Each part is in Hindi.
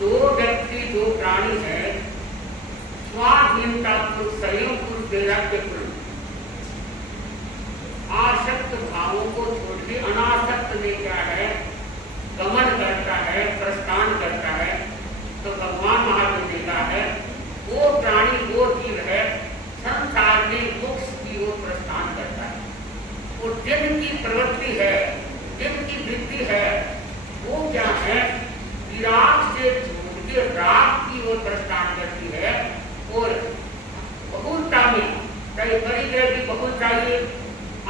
जो व्यक्ति जो प्राणी है स्वाधीनता पुरुष संयम पुरुष वैराग्य पुरुष आसक्त भावों को छोड़ के अनासक्त में क्या है गमन करता है प्रस्थान करता है तो भगवान महावीर ने कहा है वो प्राणी वो जीव है संसार में मोक्ष की ओर प्रस्थान करता है। और जिनकी प्रवृत्ति है जिनकी वृत्ति है वो क्या है विराग से छोड़ के राग की ओर प्रस्थान करती है। और बहुलता में चाहे परिग्रह की बहुल चाहिए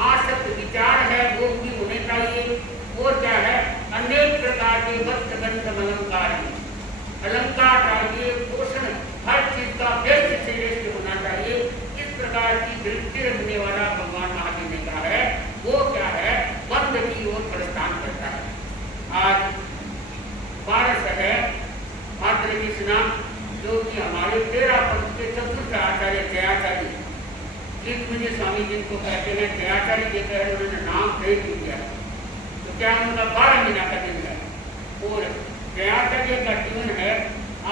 आसक्त विचार है वो भी होने चाहिए। और क्या है अनेक प्रकार के वस्त्रगंध अलंकार अलंकार चाहिए पोषण हर चीज का व्यस्त से व्यस्त होना चाहिए। इस प्रकार की वृत्ति रखने वाला भगवान महावीर ने कहा है वो क्या है बंध की ओर प्रस्थान करता है। आज पारस है मात्र कृष्णा जो कि हमारे 13 पंथ के चतुर्थ आचार्य जयाचार्य मुझे स्वामी जी को कहते हैं जयाचार्य जी कह रहे उन्होंने नाम भेज दिया तो क्या उनका 12 महीना का दिन है। और जयाचार्य का जीवन है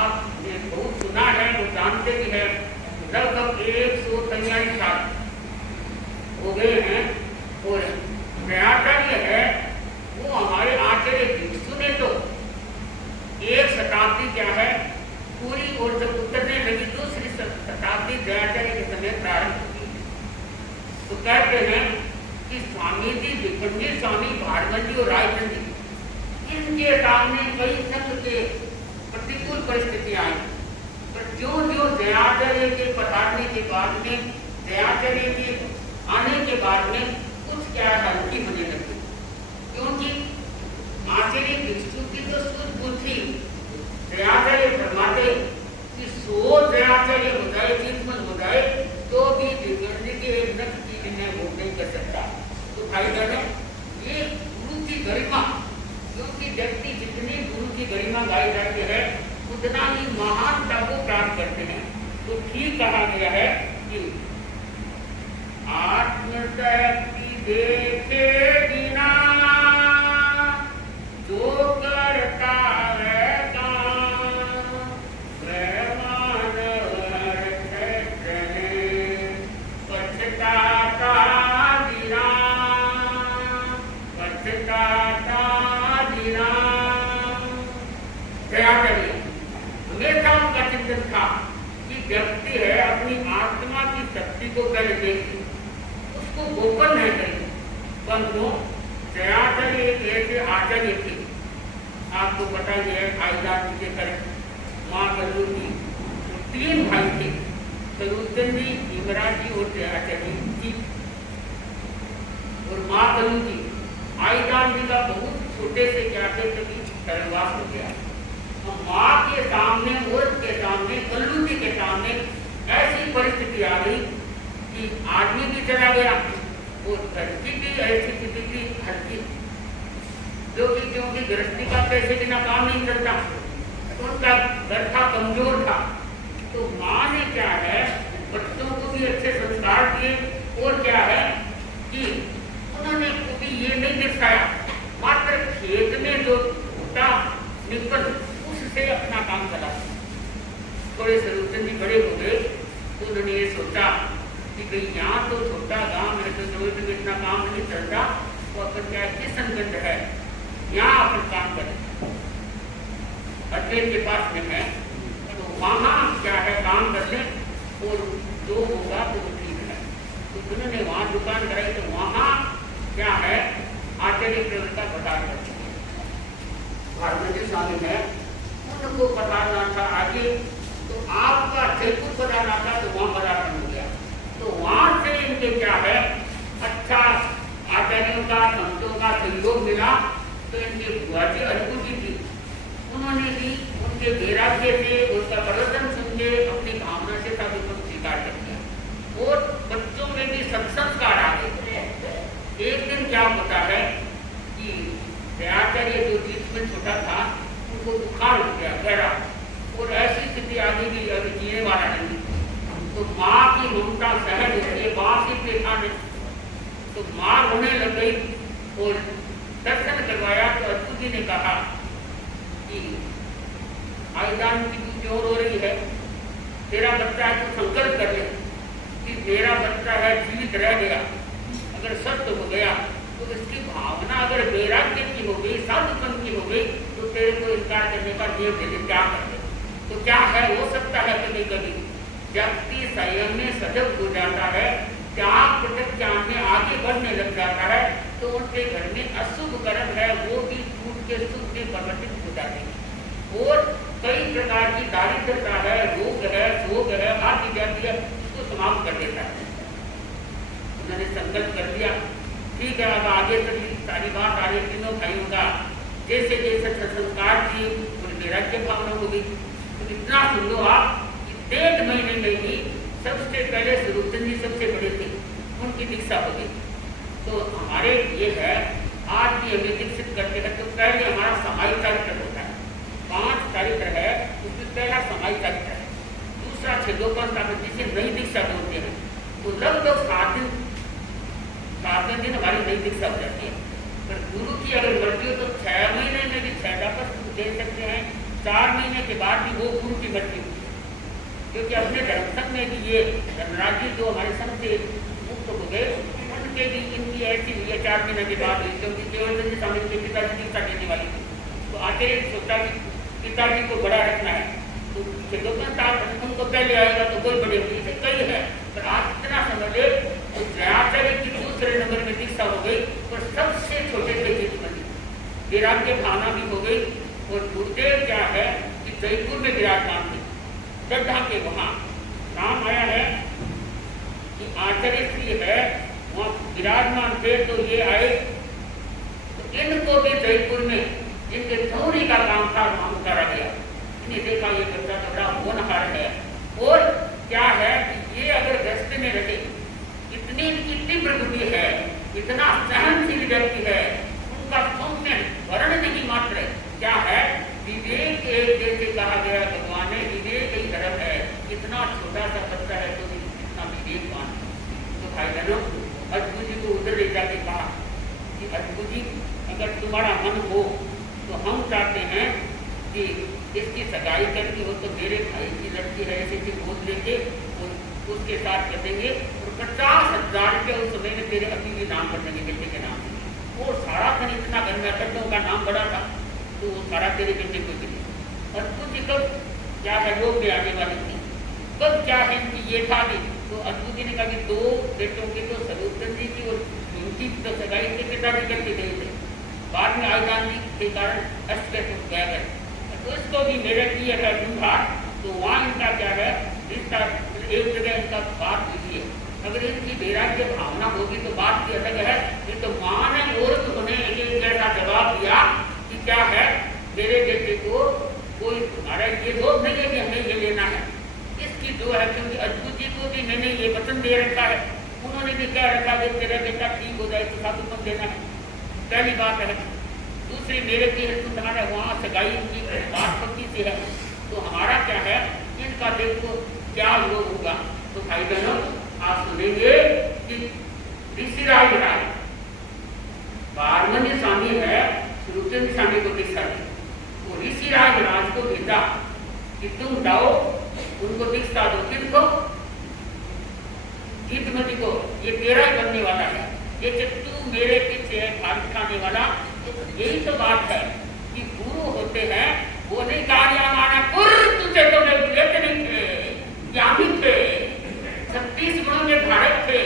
आपने बहुत सुना है वो जानते भी है लगभग 143 साल हो गए हैं। और जयाचार्य है वो हमारे आचार्य भिक्षु ने तो 1 शताब्दी क्या है पूरी और जब उतरने लगी दूसरी शताब्दी जयाचार्य के समय प्रारंभ की। तो कहते हैं कि स्वामी जी विखंडी स्वामी भारवंजी और रायचंद जी इनके सामने कई संघ के प्रतिकूल परिस्थितियां आई पर जो जो जयाचार्य के पधारने के बाद में जयाचार्य के आने के बाद में कुछ क्या हल्की होने लगी क्योंकि आचार्य भिक्षु की तो शुद्ध बुद्धि जयाचार्य फरमाते कि 100 जयाचार्य हो जाए जिसमन हो जाए तो भी विखंडी के नख की इन्हें वो नहीं कर सकता। तो भाई बहनों ये गुरु की गरिमा क्योंकि व्यक्ति जितनी गुरु की गरिमा गाई जाती है उतना ही महानता को प्राप्त करते हैं। तो ठीक कहा गया है कि आत्मशक्ति देखे बिना जो करता है हमेशा उनका चिंतन था कि व्यक्ति है अपनी आत्मा की शक्ति को पहले देखे उसको गोपन नहीं करें परंतु जयाचार्य एक ऐसे आचार्य थे आपको पता ही है आईदास जी के कर माँ कल्लू जी 3 भाई थे कलुचंद जी भीमराज जी और जयाचार्य जी और माँ कल्लू जी आईदास जी का बहुत छोटे से क्या थे कभी सर्ववास हो गया। माँ के सामने वर्ष के सामने कल्लू जी के सामने ऐसी परिस्थिति आ गई कि आदमी भी चला गया और धरती की ऐसी स्थिति की धरती जो कि क्योंकि गृहस्थी का पैसे बिना काम नहीं चलता तो उनका घर था कमजोर था। तो माँ ने क्या है बच्चों को भी अच्छे संस्कार दिए और क्या है कि उन्होंने कभी ये नहीं दिखाया मात्र खेत में जो था निकल उससे अपना काम चला। थोड़े सरूचंद जी बड़े हो गए तो उन्होंने ये सोचा कि भाई यहाँ तो छोटा गांव है तो जो इतना काम नहीं चलता तो अपन क्या किशनगंज है यहाँ अपन काम करें अजमेर के पास में है तो वहाँ क्या है काम कर ले और जो होगा तो ठीक है। तो उन्होंने वहाँ दुकान कराई तो वहाँ क्या है आचार्य प्रवृत्ता प्रदान करते भारवंजी स्वामी है उनको पढ़ाना था आगे तो आपका जयपुर पढ़ाना था तो वहाँ पढ़ाना हो गया। तो वहाँ से इनके क्या है अच्छा आचार्यों का संतों का सहयोग मिला। तो इनके बुआ जी अद्भुत थी उन्होंने भी उनके वैराग्य से उसका प्रदर्शन सुन के अपनी भावना से सब उसको स्वीकार कर दिया और बच्चों में भी संस्कार आ गए। एक दिन क्या होता है कि आचार्य जो बीच में छोटा था उनको बुखार हो गया गहरा और ऐसी स्थिति आ गई कि अभी जीने वाला नहीं। तो माँ की ममता सहज होती है माँ की देखा नहीं तो माँ रोने लग गई और दर्शन करवाया तो अद्भुत जी ने कहा कि आयुदान की ड्यूटी और हो रही है। तेरा बच्चा है तो संकल्प कर ले कि मेरा बच्चा है जीवित रह गया, अगर सत्य हो गया तो इसकी भावना अगर वैराग्य की हो गई, साधुपन की हो गई, तो तेरे को इनकार करने का नियम दे क्या कर दे। तो क्या है, हो सकता है कभी कभी व्यक्ति संयम में सजग हो जाता है, त्याग प्रतिज्ञा में आगे बढ़ने लग जाता है, तो उनके घर में अशुभ कर्म है वो भी टूट के शुभ में परिवर्तित हो जाते हैं। और कई प्रकार की दारिद्रता है, रोग है, शोक है, आदि जाति है, उसको समाप्त कर देता है। उन्होंने संकल्प कर लिया, ठीक है, अब आगे तक सारी बात आ रही तीनों भाइयों का जैसे जैसे संस्कार किए और वैराग्य भावना हो गई। तो इतना सुन लो आप कि 1.5 महीने में ही सबसे पहले स्वरूपचंद जी सबसे बड़े थे, उनकी दीक्षा हो गई। तो हमारे ये है आज भी हमें दीक्षित करते हैं। तो पहले हमारा सामायिक चरित्र होता है, 5 चरित्र है, उसमें पहला सामायिक चरित्र है, दूसरा छेदोपन जिसे नई दीक्षा बोलते हैं। तो लगभग 7 दिन हमारी नई दीक्षा हो जाती है। पर गुरु की अगर मर्जी हो तो 6 महीने में भी 6 वापस दे सकते हैं, 4 महीने के बाद भी वो गुरु की मर्जी होती है। क्योंकि अपने धर्म संघ में भी ये धर्मराज जी जो हमारे संघ से मुक्त हो गए, उनके भी इनकी ऐसी हुई है 4 महीने के बाद हुई, क्योंकि केवल जी स्वामी के पिताजी दीक्षा देने वाली थी। तो आते सोचा कि पिताजी को बड़ा रखना है, तो उनको पहले आएगा तो कोई बड़े हुई से कई है। पर आज इतना समझ ले तो जयाचार्य की दूसरे नंबर में दीक्षा हो गई और सबसे छोटे से बनी, वैराग्य भावना भी हो गई। और गुरुदेव क्या है कि जयपुर में विराजमान थे, श्रद्धा के वहाँ नाम आया है कि आचार्य श्री है वहाँ विराजमान थे। तो ये आए तो इनको भी जयपुर में इनके चौरी का काम था, वहाँ उतारा गया। इन्हें देखा ये बच्चा तो बड़ा होनहार है। और क्या है कि ये अगर रास्ते में रहे, इतनी इनकी तीव्र बुद्धि है, इतना सहनशील व्यक्ति है, उनका सौम्य वर्ण नहीं मात्र क्या है विवेक एक जैसे कहा गया भगवान ने, विवेक ही धर्म है। इतना छोटा सा बच्चा है तो इतना विवेकवान। तो भाई बहनों, अद्भुत जी को उधर ले जाके कहा कि अद्भुत जी अगर तुम्हारा मन हो तो हम चाहते हैं कि इसकी सगाई करनी हो तो मेरे भाई की लड़की है ऐसे की गोद लेके उसके साथ कर देंगे और 50,000 रुपये उस समय में तेरे अभी भी नाम कर देंगे बेटे के नाम। और सारा दिन इतना घर में करता का नाम बड़ा था तो वो सारा तेरे बेटे को दिए। अद्भुत जी कब क्या है लोग में आने वाली थी, कब क्या है इनकी ये था भी। तो अद्भुत जी ने कहा कि 2 बेटों के तो स्वरूपचंद जी की और उनकी तो सगाई के पिताजी करके गए थे, बाद में आयुदान जी के कारण अष्ट गया गए। तो इसको भी मेरे किए है विभाग, तो वहाँ इनका क्या है रिश्ता एक जगह इनका बात हुई है। अगर इनकी वैराग्य भावना होगी तो बात भी अलग है। ये तो माँ ने मूर्ख होने एक जैसा जवाब दिया कि क्या है मेरे बेटे को कोई तुम्हारा ये दोष नहीं है कि हमें ये लेना है, इसकी दो है। क्योंकि अद्भुत जी को भी मैंने ये वचन दे रखा है, उन्होंने भी क्या रखा है तेरा बेटा ठीक हो जाए तो साधुपन देना है, पहली बात है। दूसरी मेरे की है वहाँ सगाई की बात पक्की से है। तो हमारा क्या है इनका देखो क्या योग होगा। तो भाई बहनों आप सुनेंगे कि ऋषिराज राय बारमनी स्वामी है, स्वरूपचंद स्वामी को दीक्षा दी, वो ऋषिराज राज को भेजा कि तुम जाओ उनको दीक्षा दो। किनको? गीतमती को, ये तेरा ही बनने वाला है, ये तू मेरे पीछे भाग खाने वाला। यही तो बात है कि गुरु होते हैं वो नहीं कार्य माना कुर तुझे तो नहीं थे, ज्ञानी थे, 36 गुणों में धारक थे,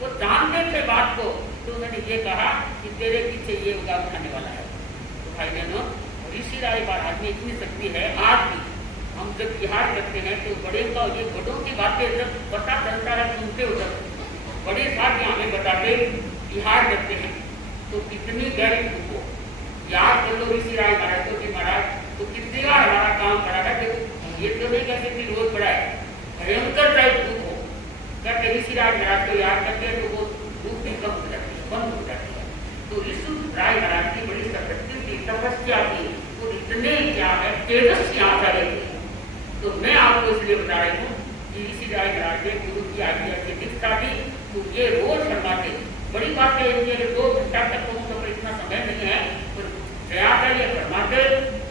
वो जानते थे बात को। तो उन्होंने ये कहा कि तेरे पीछे ये उगाम खाने वाला है। तो भाई बहनों ऋषि राय महाराज में इतनी शक्ति है। आज भी हम जब बिहार करते हैं तो बड़े का ये बड़ों की बातें जब पता चलता है सुनते उधर बड़े साथ हमें बताते बिहार करते हैं तो कितनी गहरी हो याद कर लो ऋषि राय महाराज को कि महाराज तो कितनी बार हमारा काम पड़ा है। देखो ये तो नहीं कहते कि रोज पड़ा है, भयंकर टाइप दुख हो कहते ऋषि राय महाराज को याद करते हैं तो वो दुख भी कम हो जाती है, बंद हो जाती है। तो ऋषि राय महाराज की बड़ी शक्ति थी, तपस्या थी, वो इतने क्या है तेजस्वी आचार्य थे। तो मैं आपको इसलिए बता रही हूँ कि ऋषि राय महाराज ने गुरु की आज्ञा की दीक्षा दी तो ये रोज फरमाते। बड़ी बात है इनके 2 घंटा तक तो इतना समय नहीं है, तो दयाचार्य फरमाते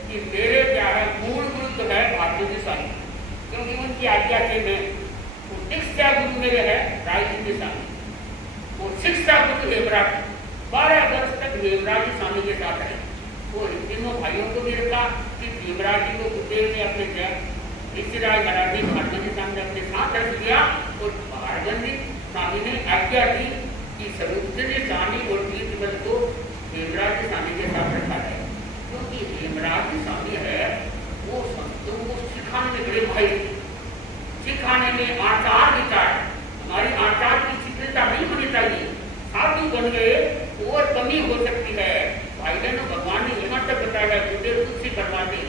कि मेरे क्या है मूल गुरु तो है की आज्ञा से मैं दीक्षा गुरु मेरे है रायचूर स्वामी, वो शिक्षा गुरु हेमराज 12 वर्ष तक हेमराज स्वामी के साथ रहे। वो तीनों भाइयों को भी रखा कि हेमराज जी को गुरुदेव ने अपने ऋषिराज मराठी महात्मा जी सामने अपने साथ रख दिया और महाराज स्वामी ने आज्ञा दी कि समुद्री स्वामी और तीर्थबल को हेमराज स्वामी के साथ रखा जाए, क्योंकि हेमराज स्वामी है वो संतों को सिखाने में बड़े भाई, सिखाने में आचार विचार, हमारी आचार की शिथिलता नहीं होनी चाहिए। साधु बन गए और कमी हो सकती है। भाई बहनों, भगवान ने यहाँ तक बताया गुरुदेव कुछ ही करवा दे,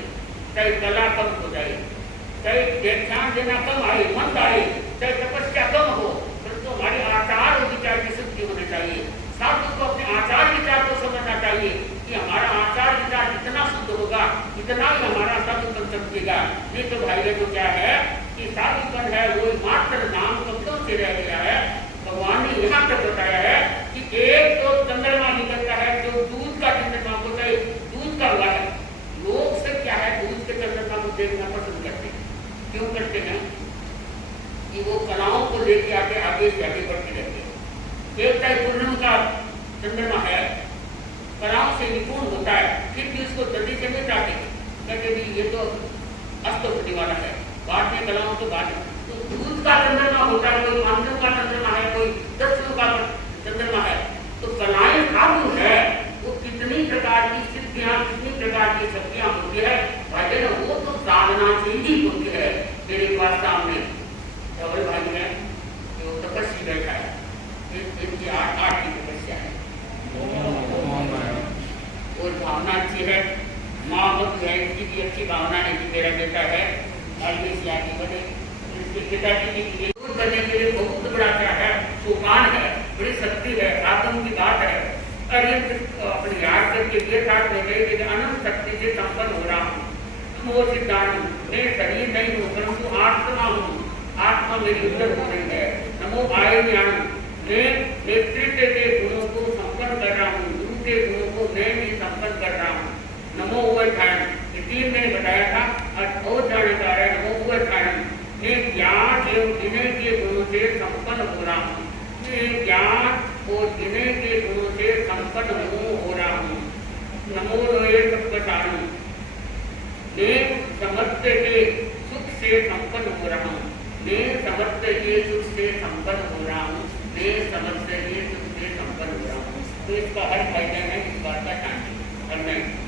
चाहे कला कम हो जाए, चाहे ध्यान देना कम आए, मन आए, चाहे तपस्या कम हो, परंतु हमारे आचार और विचार की शुद्धि होनी चाहिए। साधु को अपने आचार विचार को समझना चाहिए कि हमारा आचार विचार जितना शुद्ध होगा इतना ही हमारा साधुपन समझेगा। नहीं तो भाई बहनों क्या है कि साधुपन है वो मात्र नाम शब्दों से रह गया है। भगवान ने यहाँ तक बताया है कि एक तो चंद्रमा निकलता है जो दूध का चंद्रमा होता है, दूध का हुआ है। लोग से क्या है, दूध के चंद्रमा को देखना पसंद करते हैं। क्यों करते हैं कि वो कलाओं को लेके आगे से आगे बढ़ते रहते हैं। एक टाइप पूर्णिमा का चंद्रमा है, कलाओं से निपुण होता है, फिर भी उसको जल्दी से नहीं चाहते, कहते भी ये तो अस्त होने वाला है, बाद में कलाओं तो बाद में। तो दूध का चंद्रमा होता है, कोई 5 का चंद्रमा है, कोई 10 का चंद्रमा है। तो कलाएं साधु है, वो कितनी प्रकार की सिद्धियां, कितनी प्रकार की शक्तियां होती है भाई ना, वो तो साधना से ही होती है। मेरे पास सामने धवल भाई है जो तपस्वी बैठा है, इनकी 8 की तपस्या है और भावना अच्छी है, माँ भक्त है, इसकी भी अच्छी भावना है कि मेरा बेटा है आगे से आगे बढ़े। इसके पिताजी के लिए दूर करने के लिए बहुत बड़ा क्या है, सोपान है, बड़ी शक्ति है, आत्म की बात है। और ये अपने याद करके ये बात ले गए कि अनंत शक्ति से संपन्न हो रहा हूँ, वो सिद्धांत मैं शरीर नहीं हूँ परंतु आत्मा हूँ, आत्मा मेरी उधर हो रही है। नमो आय ज्ञान, मैं नेतृत्व के गुणों को संपन्न कर रहा हूँ, गुरु के गुणों को मैं भी संपन्न कर रहा हूँ। नमो ध्यान, तीन मैंने बताया था, और जानता है नमो ध्यान, मैं ज्ञान एवं विनय के गुणों से संपन्न हो रहा हूँ, मैं ज्ञान और विनय के गुणों से संपन्न हो रहा हूँ। नमो लोये सत्वसानु, मैं समस्त के सुख से संपन्न हो रहा हूँ, मैं समस्त के सुख से संपन्न हो रहा हूँ, मैं समस्त के सुख से संपन्न हो रहा हूँ। तो इसका हर फायदा है, इस बात का ध्यान करना है।